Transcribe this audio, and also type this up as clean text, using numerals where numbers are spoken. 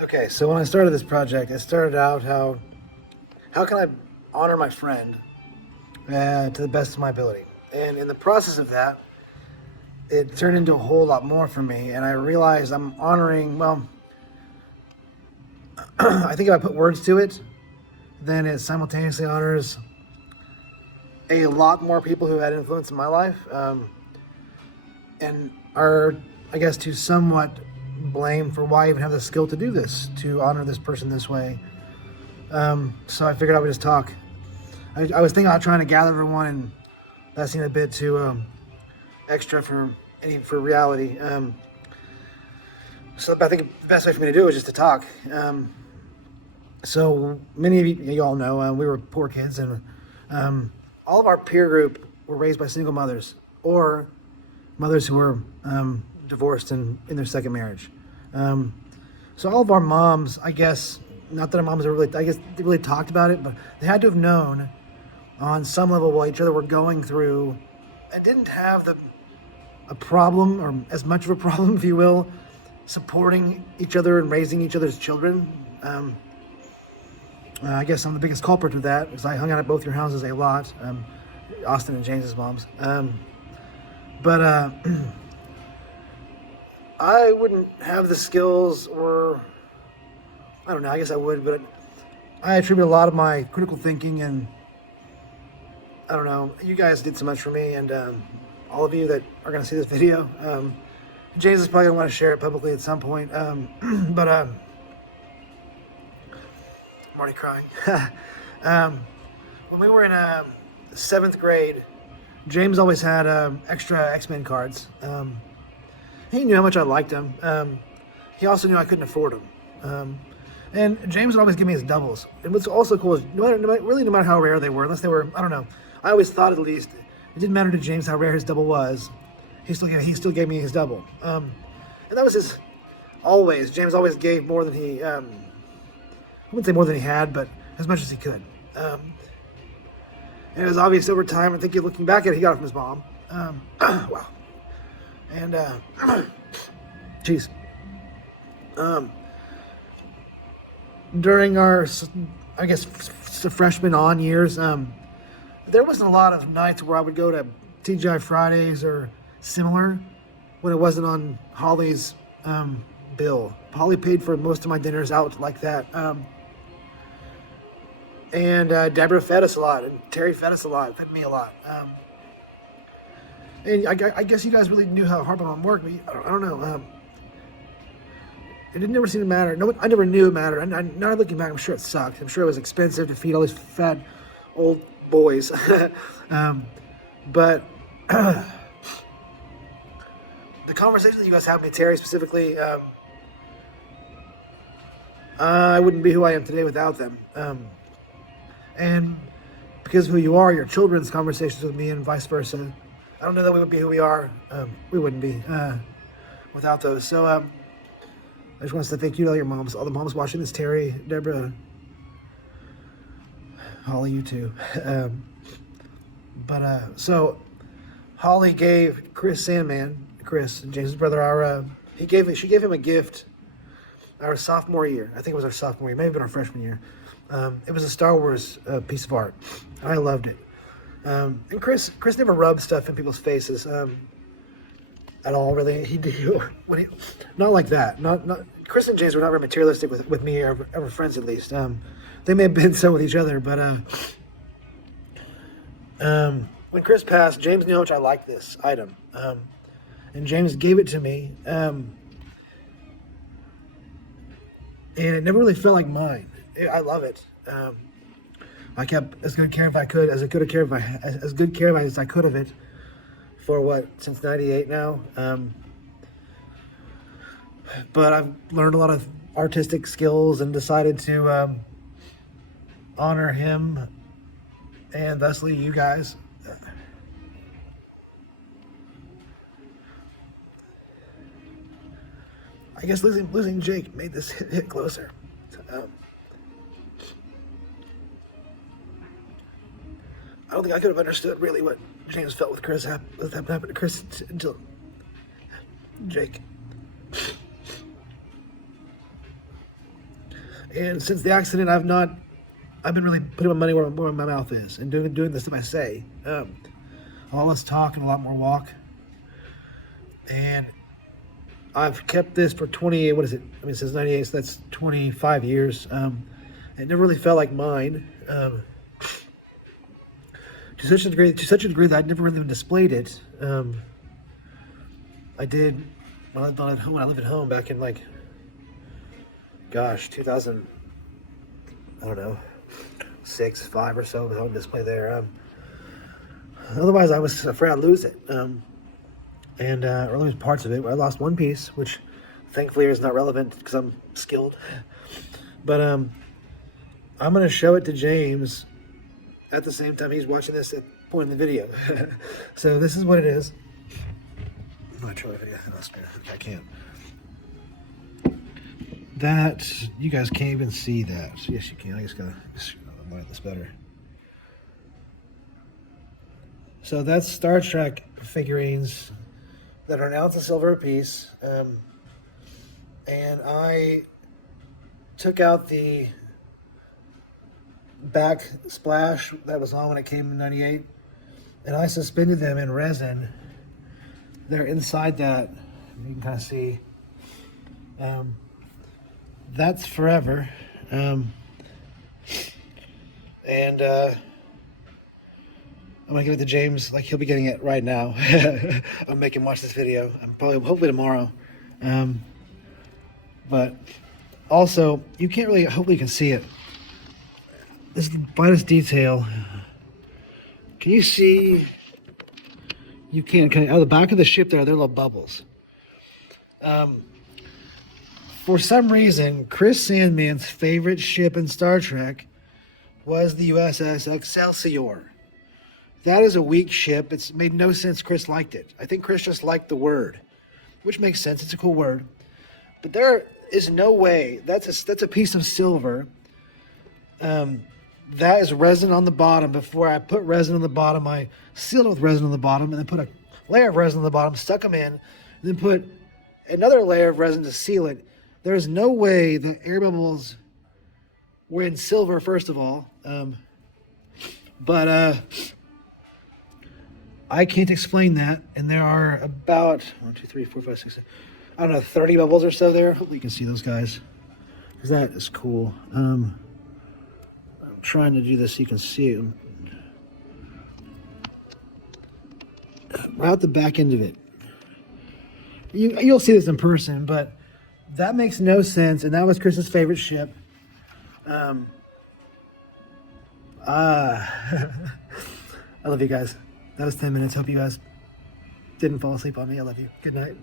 Okay, so when I started this project, I started out how can I honor my friend to the best of my ability, and in the process of that, it turned into a whole lot more for me, and I realized I'm honoring. Well, I think if I put words to it, then it simultaneously honors a lot more people who had influence in my life, and are, I guess, to somewhat blame for why I even have the skill to do this, to honor this person this way. So I figured I would just talk. I was thinking about trying to gather everyone, and that seemed a bit too extra for reality. So I think the best way for me to do it is just to talk. So many of you all know we were poor kids, and all of our peer group were raised by single mothers or mothers who were divorced and in their second marriage. So all of our moms, I guess, not that our moms are really, I guess they really talked about it, but they had to have known on some level what each other were going through, and didn't have a problem, or as much of a problem, if you will, supporting each other and raising each other's children. I guess I'm the biggest culprit of that, because I hung out at both your houses a lot, Austin and James's moms. But I wouldn't have the skills, or I don't know, I guess I would, but I attribute a lot of my critical thinking, and I don't know, you guys did so much for me, and all of you that are going to see this video. James is probably going to want to share it publicly at some point, but I'm already crying. When we were in 7th grade, James always had extra X-Men cards. He knew how much I liked them. He also knew I couldn't afford them. And James would always give me his doubles. And what's also cool is no matter how rare they were, unless they were, I don't know, I always thought at least, it didn't matter to James how rare his double was, he still gave me his double. And that was his, always. James always gave more than he, I wouldn't say more than he had, but as much as he could. And it was obvious over time, I think looking back at it, he got it from his mom. Wow. And, geez. During our, I guess, freshman on years, there wasn't a lot of nights where I would go to TGI Fridays or similar when it wasn't on Holly's bill. Holly paid for most of my dinners out like that. And Deborah fed us a lot, and Terry fed us a lot, fed me a lot. And I guess you guys really knew how hard my mom worked, but I don't know. It didn't never seem to matter. No, I never knew it mattered. Now looking back, I'm sure it sucked. I'm sure it was expensive to feed all these fat old boys. But the conversations that you guys have with me, Terry specifically, I wouldn't be who I am today without them. And because of who you are, your children's conversations with me and vice versa, I don't know that we would be who we are. We wouldn't be without those. So I just want to say thank you to all your moms, all the moms watching this, Terry, Deborah, Holly, you too. So Holly gave Chris Sandman, Chris, James' brother, she gave him a gift our sophomore year. I think it was our sophomore year, maybe even our freshman year. It was a Star Wars piece of art. I loved it. And Chris never rubbed stuff in people's faces at all, really. Not like that. Not Chris and James were not very materialistic with me, or ever friends at least. They may have been so with each other, but when Chris passed, James knew how much I liked this item, and James gave it to me, and it never really felt like mine. I love it. I kept as good care as I could of it for since '98 now. But I've learned a lot of artistic skills and decided to honor him and thusly you guys. I guess losing Jake made this hit closer. I don't think I could have understood really what James felt with Chris happened to Chris until Jake. And since the accident, I've been really putting my money where my mouth is and doing the stuff I say. A lot less talk and a lot more walk. And I've kept this for 28, what is it? I mean, since 98, so that's 25 years. It never really felt like mine. To such a degree that I never really even displayed it. I did when I lived at home back in 2000, I don't know, 6, 5 or so, was on display there. Otherwise, I was afraid I'd lose it. Or lose parts of it. I lost one piece, which thankfully is not relevant because I'm skilled. But I'm going to show it to James at the same time he's watching this at the point in the video. So this is what it is. I'm not sure the video. I can't. That, you guys can't even see that. Yes, you can. I just gotta line this better. So that's Star Trek figurines that are an ounce of silver a piece. And I took out the back splash that was on when it came in 98, and I suspended them in resin. They're inside that. You can kind of see. That's forever. I'm gonna give it to James, like he'll be getting it right now. I'll make him watch this video. Hopefully tomorrow. But also, you can't really, hopefully you can see it. This is the finest detail. Can you see? You can't. Out of the back of the ship there are little bubbles. For some reason, Chris Sandman's favorite ship in Star Trek was the USS Excelsior. That is a weak ship. It's made no sense Chris liked it. I think Chris just liked the word, which makes sense. It's a cool word. But there is no way. That's a piece of silver. That is resin on the bottom. Before I put resin on the bottom, I sealed it with resin on the bottom and then put a layer of resin on the bottom, stuck them in, and then put another layer of resin to seal it. There is no way the air bubbles were in silver, first of all. But I can't explain that. And there are about 1, 2, 3, 4, 5, 6, 7, I don't know, 30 bubbles or so there. Hopefully you can see those guys, because that is cool. I'm trying to do this so you can see it. Right at the back end of it. You'll see this in person, but that makes no sense. And that was Chris's favorite ship. I love you guys. That was 10 minutes. Hope you guys didn't fall asleep on me. I love you. Good night.